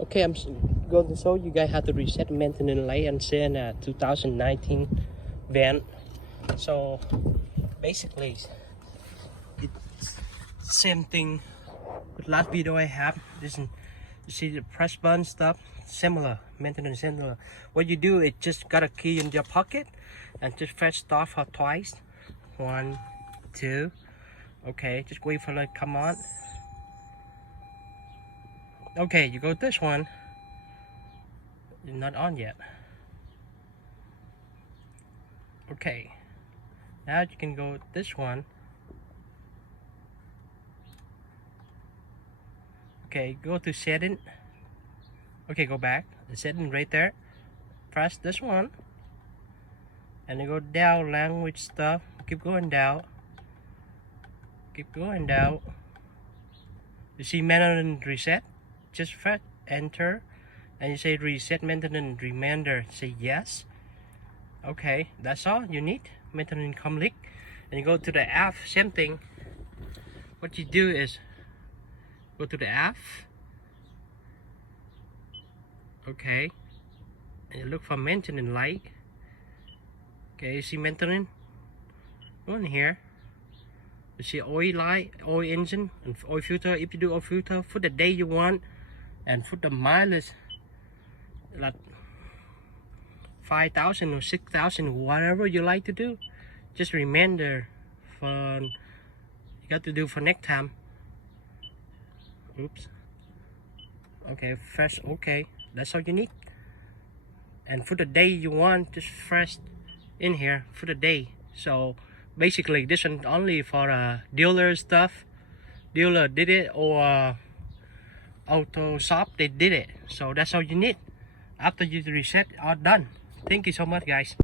Okay, going to show you guys how to reset maintenance light and Sienna 2019 van. So basically it's same thing with last video I have. This, you see the press button stuff, similar maintenance similar. What you do is just got a key in your pocket and just press start for twice. 1, 2. Okay, just wait for it to come on. Okay, you go this one. It's not on yet. Okay, now you can go this one. Okay, go to setting. Okay, go back. The setting right there. Press this one, and then go down. Language stuff. Keep going down. Keep going down. You see maintenance reset. Just press enter, and you say reset maintenance reminder. Say yes. Okay, that's all you need. Maintenance complete. And you go to the app. Same thing. What you do is go to the app. Okay, and you look for maintenance light. Okay, you see maintenance. Go in here. You see oil light, oil engine, and oil filter. If you do oil filter, put the day you want, and put the mileage like 5,000 or 6,000, whatever you like to do. Just remember for you got to do for next time. Oops. Okay, first okay. That's all you need. And for the day you want, just press in here for the day. So basically this one only for dealer stuff. Dealer did it, or auto shop they did it. So that's all you need. After you reset, all done. Thank you so much, guys.